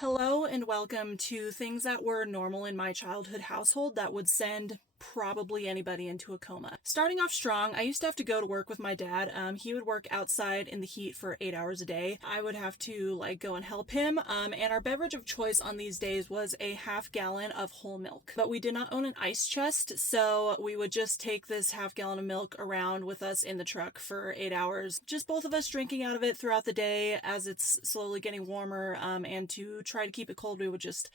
Hello and welcome to things that were normal in my childhood household that would send probably anybody into a coma. Starting off strong, I used to have to go to work with my dad. He would work outside in the heat for 8 hours a day. I would have to go and help him. And our beverage of choice on these days was a half gallon of whole milk. But we did not own an ice chest, so we would just take this half gallon of milk around with us in the truck for 8 hours. Just both of us drinking out of it throughout the day as it's slowly getting warmer. And to try to keep it cold, we would just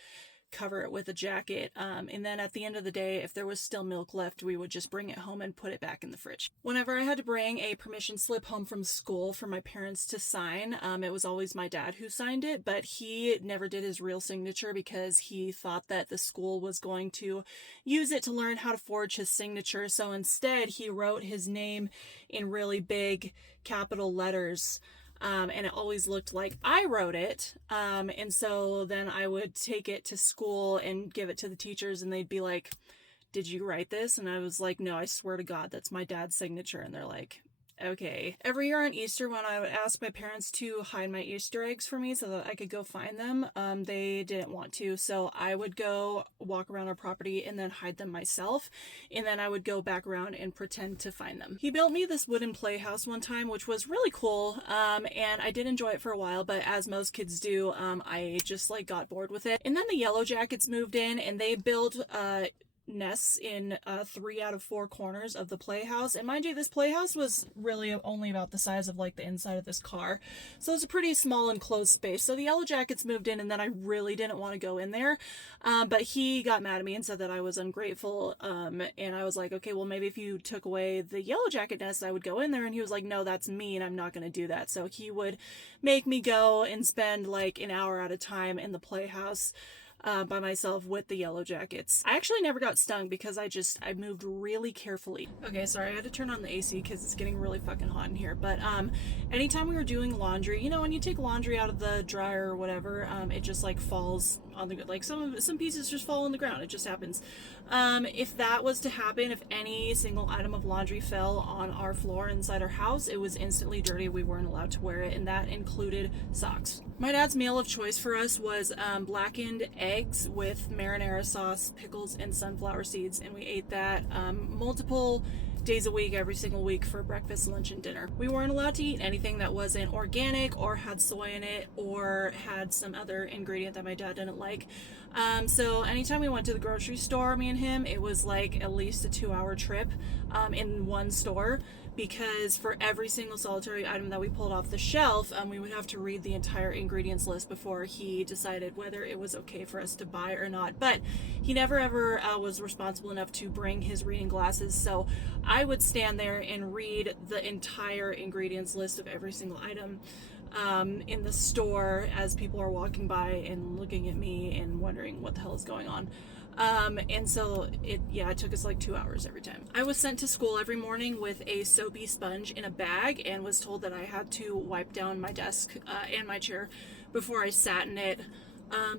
cover it with a jacket, and then at the end of the day, if there was still milk left, we would just bring it home and put it back in the fridge. Whenever I had to bring a permission slip home from school for my parents to sign, it was always my dad who signed it, but he never did his real signature because he thought that the school was going to use it to learn how to forge his signature. So instead, he wrote his name in really big capital letters. And it always looked like I wrote it. And so then I would take it to school and give it to the teachers, and they'd be like, "Did you write this?" And I was like, "No, I swear to God, that's my dad's signature." And they're like, "Okay." Every year on Easter, when I would ask my parents to hide my Easter eggs for me so that I could go find them, they didn't want to. So I would go walk around our property and then hide them myself. And then I would go back around and pretend to find them. He built me this wooden playhouse one time, which was really cool. And I did enjoy it for a while, but as most kids do, I just got bored with it. And then the Yellow Jackets moved in and they built, nests in 3 out of 4 corners of the playhouse. And mind you, this playhouse was really only about the size of the inside of this car, so it's a pretty small enclosed space. So the Yellow Jackets moved in, and then I really didn't want to go in there, but he got mad at me and said that I was ungrateful, and I was like, okay, well, maybe if you took away the Yellow Jacket nest, I would go in there. And he was like, no, that's mean, I'm not going to do that. So he would make me go and spend an hour at a time in the playhouse by myself with the Yellow Jackets. I actually never got stung because I moved really carefully. Okay, sorry, I had to turn on the AC because it's getting really fucking hot in here. But anytime we were doing laundry, when you take laundry out of the dryer or whatever, it just falls on the some pieces just fall on the ground. It just happens. If that was to happen, if any single item of laundry fell on our floor inside our house, it was instantly dirty. We weren't allowed to wear it, and that included socks. My dad's meal of choice for us was blackened eggs with marinara sauce, pickles, and sunflower seeds, and we ate that multiple days a week, every single week, for breakfast, lunch, and dinner. We weren't allowed to eat anything that wasn't organic or had soy in it or had some other ingredient that my dad didn't like. So anytime we went to the grocery store, me and him, it was at least a 2-hour trip in one store, because for every single solitary item that we pulled off the shelf, we would have to read the entire ingredients list before he decided whether it was okay for us to buy or not. But he never ever was responsible enough to bring his reading glasses, so I would stand there and read the entire ingredients list of every single item in the store as people are walking by and looking at me and wondering what the hell is going on. And so it took us 2 hours every time. I was sent to school every morning with a soapy sponge in a bag and was told that I had to wipe down my desk and my chair before I sat in it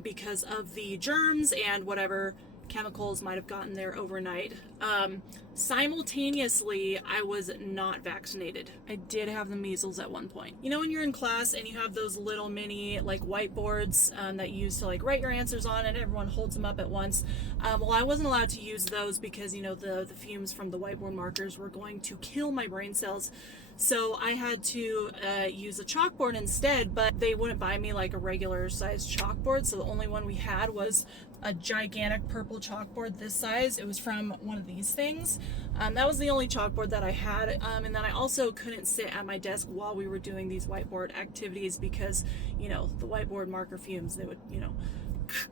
because of the germs and whatever chemicals might have gotten there overnight. Simultaneously, I was not vaccinated. I did have the measles at one point. When you're in class and you have those little mini whiteboards that you use to write your answers on, and everyone holds them up at once. Well, I wasn't allowed to use those because the fumes from the whiteboard markers were going to kill my brain cells. So I had to use a chalkboard instead, but they wouldn't buy me a regular sized chalkboard, so the only one we had was a gigantic purple chalkboard this size. It was from one of these things. That was the only chalkboard that I had, and then I also couldn't sit at my desk while we were doing these whiteboard activities because, the whiteboard marker fumes, they would,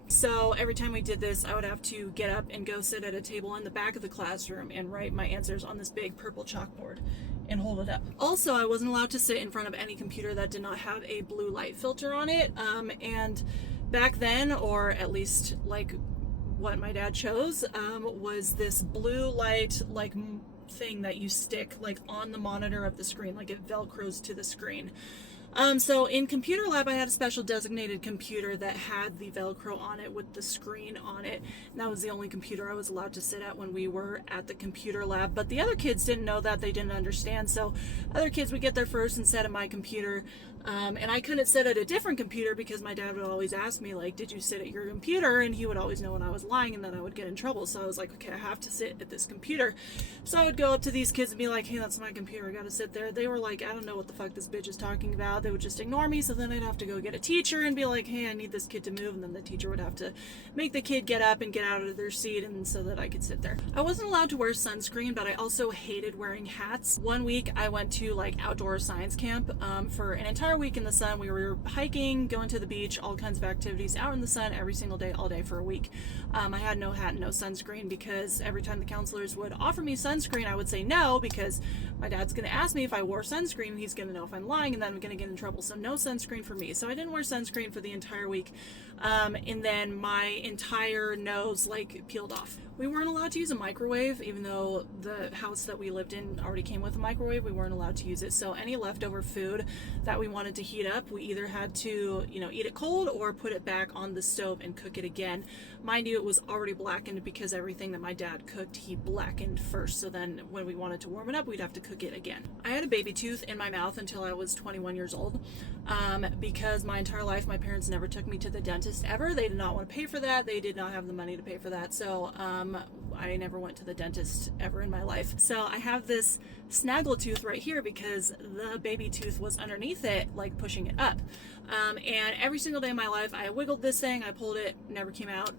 So every time we did this, I would have to get up and go sit at a table in the back of the classroom and write my answers on this big purple chalkboard and hold it up. Also, I wasn't allowed to sit in front of any computer that did not have a blue light filter on it, and back then, or at least what my dad chose, was this blue light thing that you stick on the monitor of the screen, it velcros to the screen. So in computer lab, I had a special designated computer that had the Velcro on it with the screen on it. And that was the only computer I was allowed to sit at when we were at the computer lab. But the other kids didn't know that. They didn't understand. So other kids would get there first and sit at my computer. And I couldn't sit at a different computer because my dad would always ask me, like, did you sit at your computer? And he would always know when I was lying, and then I would get in trouble. So I was like, okay, I have to sit at this computer. So I would go up to these kids and be like, hey, that's my computer, I gotta sit there. They were like, I don't know what the fuck this bitch is talking about. They would just ignore me. So then I'd have to go get a teacher and be like, hey, I need this kid to move. And then the teacher would have to make the kid get up and get out of their seat, and so that I could sit there. I wasn't allowed to wear sunscreen, but I also hated wearing hats. One week I went to like outdoor science camp for an entire week in the sun. We were hiking, going to the beach, all kinds of activities out in the sun every single day, all day for a week. I had no hat and no sunscreen because every time the counselors would offer me sunscreen, I would say no because my dad's going to ask me if I wore sunscreen and he's going to know if I'm lying, and then I'm going to get in trouble. So no sunscreen for me. So I didn't wear sunscreen for the entire week. And then my entire nose like peeled off. We weren't allowed to use a microwave, even though the house that we lived in already came with a microwave. We weren't allowed to use it. So any leftover food that we wanted to heat up, we either had to, eat it cold or put it back on the stove and cook it again. Mind you, it was already blackened because everything that my dad cooked, he blackened first. So then when we wanted to warm it up, we'd have to cook it again. I had a baby tooth in my mouth until I was 21 years old. Because my entire life, my parents never took me to the dentist ever. They did not want to pay for that. They did not have the money to pay for that. So, I never went to the dentist ever in my life. So I have this snaggle tooth right here because the baby tooth was underneath it, like pushing it up. And every single day of my life, I wiggled this thing, I pulled it, never came out.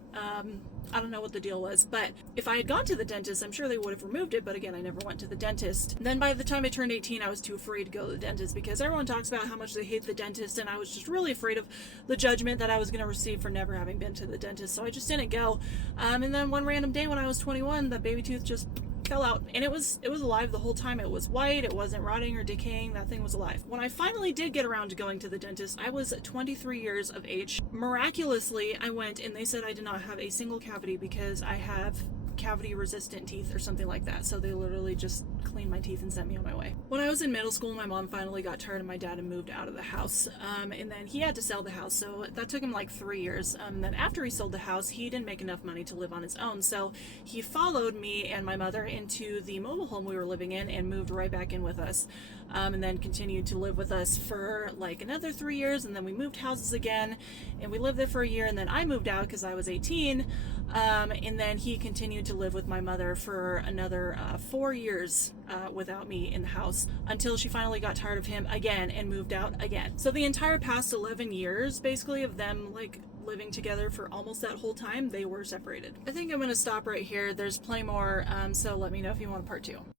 I don't know what the deal was, but if I had gone to the dentist, I'm sure they would have removed it. But again, I never went to the dentist. And then by the time I turned 18, I was too afraid to go to the dentist because everyone talks about how much they hate the dentist. And I was just really afraid of the judgment that I was going to receive for never having been to the dentist. So I just didn't go. And then one random day when I was 21, the baby tooth just fell out, and it was alive the whole time. It was white, it wasn't rotting or decaying, that thing was alive. When I finally did get around to going to the dentist, I was 23 years of age. Miraculously, I went and they said I did not have a single cavity because I have cavity resistant teeth or something like that. So they literally just cleaned my teeth and sent me on my way. When I was in middle school, my mom finally got tired of my dad and moved out of the house. And then he had to sell the house. So that took him like 3 years. Then after he sold the house, he didn't make enough money to live on his own. So he followed me and my mother into the mobile home we were living in and moved right back in with us. And then continued to live with us for like another 3 years. And then we moved houses again and we lived there for a year. And then I moved out because I was 18. And then he continued to live with my mother for another 4 years without me in the house until she finally got tired of him again and moved out again. So the entire past 11 years basically of them like living together for almost that whole time, they were separated. I think I'm going to stop right here. There's plenty more, so let me know if you want a part 2.